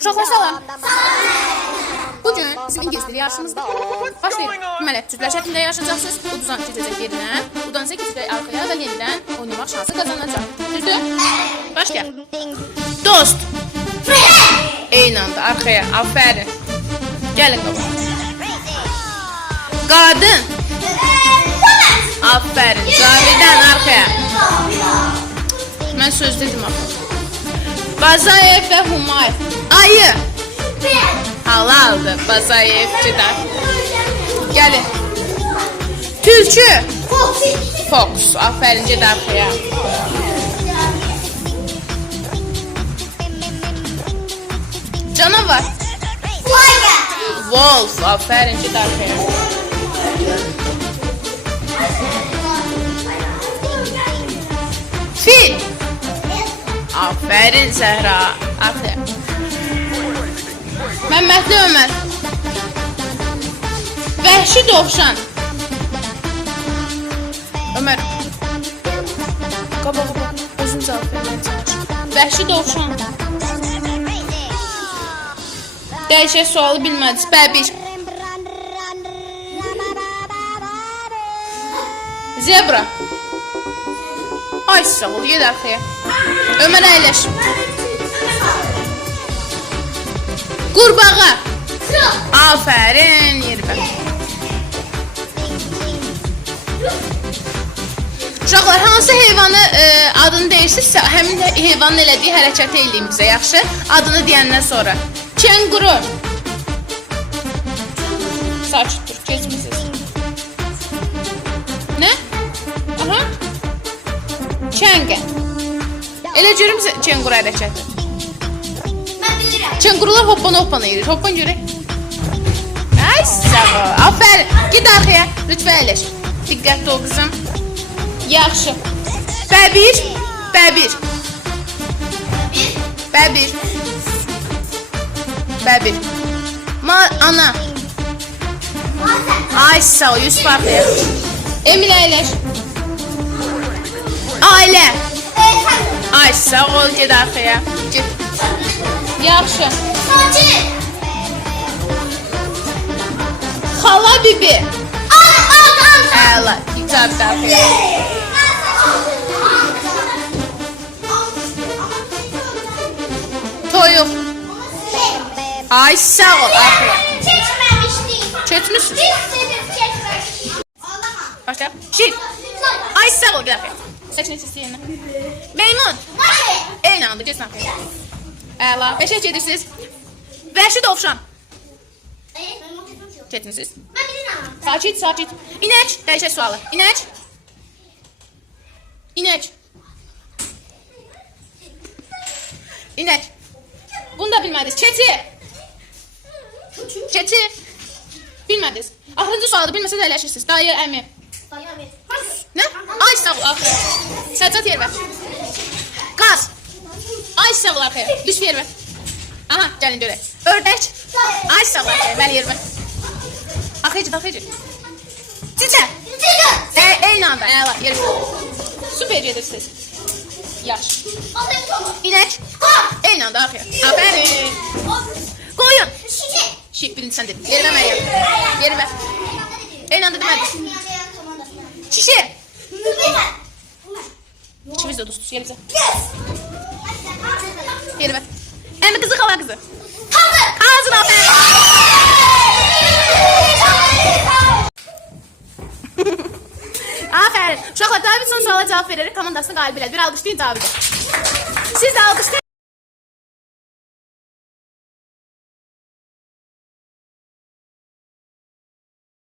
Uşaqlar salam. Bugün bizim İngiliz dili yarışımızda başlayalım. Deməli, cütlər şəklində yarışacaqsınız. Ududan keçəcək yerinə, udan isə keçəcək arxaya və yenidən oynamaq şansı qazanacaq. Düzdür? Başlayaq. Dost. Eyni anda arxaya. Aferin. Gəlin qabağa. Qadın. Aferin. Cavidən arxaya. Mən söz dedim axı. Bazayev və Humayev. Ayı. Halaldır Bazayevçidən. Gəlin. Tülkü. Fox. Aferin get arxaya. Canavar. Wolf. Aferin get arxaya. Fil. Aferin Zəhra. Arxaya. Məhmədli Ömər. Vəhşi dovşan. Ömər. Qaba qaba. Özüm cavab verməyim çalışıram. Vəhşi dovşan. Dəyişək sualı bilmədiniz. Bəbiş. Zebra. Ol, ged arxaya. Ömər əyləş. Qurbağa. Aferin yerime. Uşaqlar hansı heyvanı e, adını deyirsinizsə, həmin he- heyvanın elədiyi hərəkəti eləyin bizə, yaxşı? Adını deyəndən sonra. Kenguru. Sakit dur, keçmisiniz. Kəngə. Elə bizə kenguru hərəkəti. Kengurular hoppana hoppana yürür. Hoppan görək. Ay ol. Aferin. Git arkaya. Lütfen əyləş. Diqqətli ol qızım. Yaxşı. Bəbir. Bəbir. Bəbir. Bəbir. Ma ana. Ay sağ ol. Yüz parçaya. Emil əyləş. Ailə. Ay sağ ol. Get arkaya. Get. Yaxşı. Xala bibi. Əla. Güzel arkaya. Toyuq. Ay sağ ol. Arkaya. Çötmüşsün. Başlayalım. Şir. Ay sağ ol. Gel arkaya. Seçin içisi yerine. Meymun. Eyni anda geçin arkaya. Əla. Beşə gedirsiniz. Vəhşi dovşan. Getirsiniz. Sakit, sakit. İnek. Dəyişək sualı. İnek. İnek. İnek. Bunu da bilmədiniz. Keçi. Keçi. Bilmədiniz. Axırıncı sualı bilməsəz əyləşirsiniz. Dayı, əmi. Nə? Ay sağ ol. Aferin. Səccad yer ver. Qaz. Ay sağ ol arkaya. Düş yer ver. Aha, gəlin görək. Ördək. Ay sağ ol arkaya. Bəli yer ver. Axıcı, axıcı. Cicə. E, eyni anda. Əla, yer ver. Süper gedirsiniz. Yaş. İnek. Eyni anda arkaya. Aferin. Koyun. Şif birinci sen dedin. Yerime ver. Yerime. Eyni anda demedin. Şişe. İkimiz de dostuz. Gel bize. Yerime. Emmi kızı kala kızı. Ağzına aferin. Aferin. Uşaqlar Davidson suala cavab verərək komandasını qalib elədi. Bir alqışlayın Davidi. Siz də alqışlayın.